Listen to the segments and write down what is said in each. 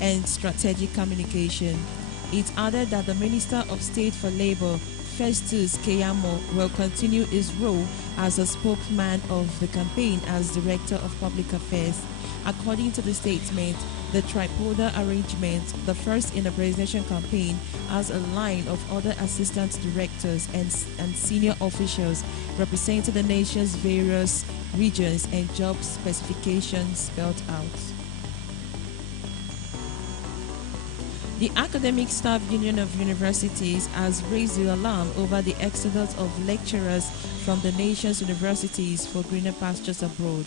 and Strategic Communication. It added that the Minister of State for Labor, Festus Keyamo, will continue his role as a spokesman of the campaign as Director of Public Affairs. According to the statement, the tripolar arrangement, the first in the presidential campaign, has a line of other assistant directors and senior officials representing the nation's various regions and job specifications spelled out. The Academic Staff Union of Universities has raised the alarm over the exodus of lecturers from the nation's universities for greener pastures abroad.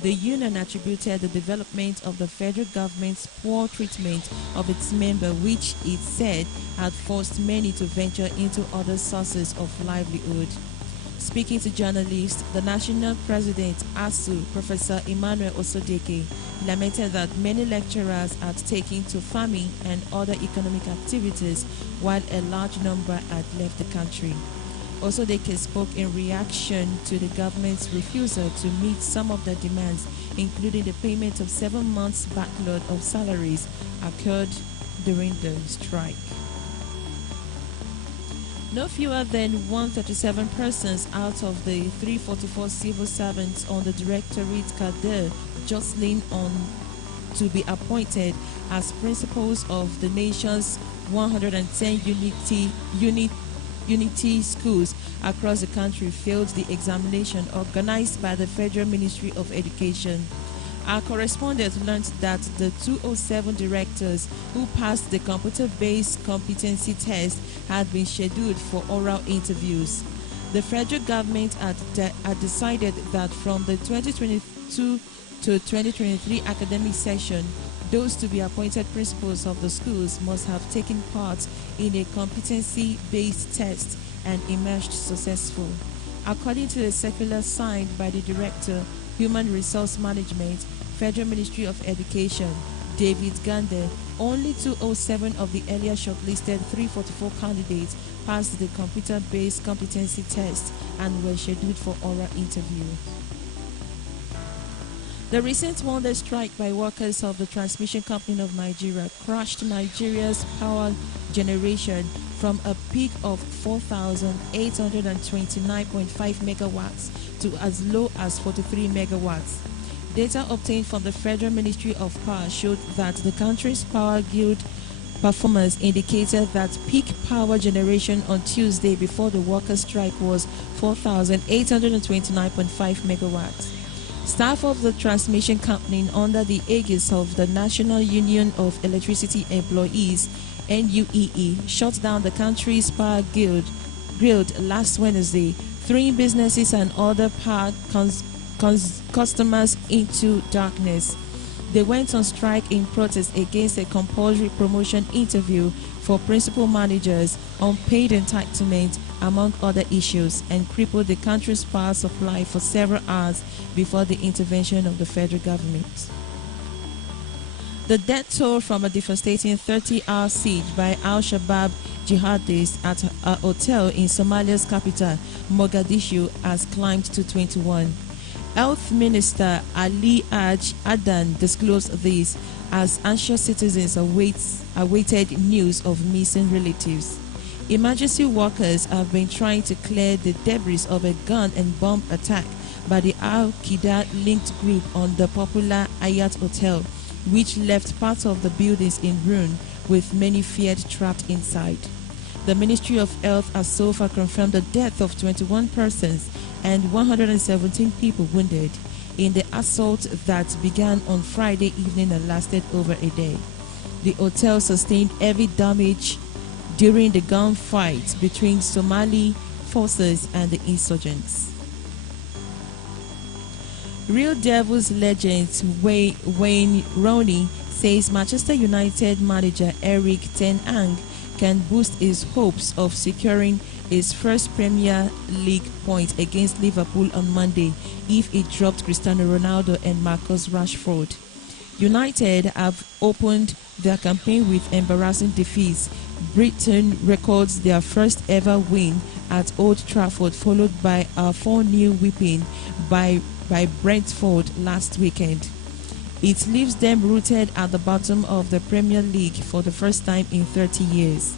The union attributed the development of the federal government's poor treatment of its members, which it said had forced many to venture into other sources of livelihood. Speaking to journalists, the national president, ASU, Professor Emmanuel Osodeke, lamented that many lecturers had taken to farming and other economic activities, while a large number had left the country. Osodeke spoke in reaction to the government's refusal to meet some of their demands, including the payment of 7 months' backlog of salaries occurred during the strike. No fewer than 137 persons out of the 344 civil servants on the Directorate cadre jostling on to be appointed as principals of the nation's 110 unity schools across the country failed the examination organized by the Federal Ministry of Education. Our correspondent learned that the 207 directors who passed the computer-based competency test had been scheduled for oral interviews. The federal government had decided that from the 2022 to 2023 academic session, those to be appointed principals of the schools must have taken part in a competency-based test and emerged successful. According to the circular signed by the Director, Human Resource Management, Federal Ministry of Education, David Gande, only 207 of the earlier shortlisted 344 candidates passed the computer-based competency test and were scheduled for oral interview. The recent one-day strike by workers of the Transmission Company of Nigeria crushed Nigeria's power generation from a peak of 4,829.5 megawatts to as low as 43 megawatts. Data obtained from the Federal Ministry of Power showed that the country's power guild performance indicated that peak power generation on Tuesday before the workers' strike was 4,829.5 megawatts. Staff of the transmission company under the aegis of the National Union of Electricity Employees, NUEE, shut down the country's power guild last Wednesday, throwing businesses and other power customers into darkness. They went on strike in protest against a compulsory promotion interview for principal managers, unpaid entitlement, among other issues, and crippled the country's power supply for several hours before the intervention of the federal government. The death toll from a devastating 30-hour siege by al-Shabaab jihadists at a hotel in Somalia's capital, Mogadishu, has climbed to 21. Health Minister Ali Adan disclosed this as anxious citizens awaited news of missing relatives. Emergency workers have been trying to clear the debris of a gun and bomb attack by the Al-Qaeda-linked group on the popular Hayat Hotel, which left parts of the buildings in ruin, with many feared trapped inside. The Ministry of Health has so far confirmed the death of 21 persons and 117 people wounded in the assault that began on Friday evening and lasted over a day. The hotel sustained heavy damage during the gunfight between Somali forces and the insurgents. Real Devils legend Wayne Rooney says Manchester United manager Erik ten Hag can boost his hopes of securing his first Premier League point against Liverpool on Monday if he dropped Cristiano Ronaldo and Marcus Rashford. United have opened their campaign with embarrassing defeats. Brighton records their first ever win at Old Trafford, followed by a 4-0 whipping by Brentford last weekend. It leaves them rooted at the bottom of the Premier League for the first time in 30 years.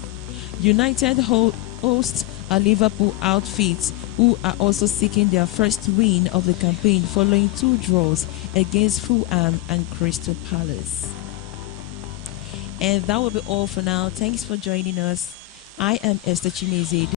United host a Liverpool outfit who are also seeking their first win of the campaign following 2 draws against Fulham and Crystal Palace. And that will be all for now. Thanks for joining us. I am Esther Chineze.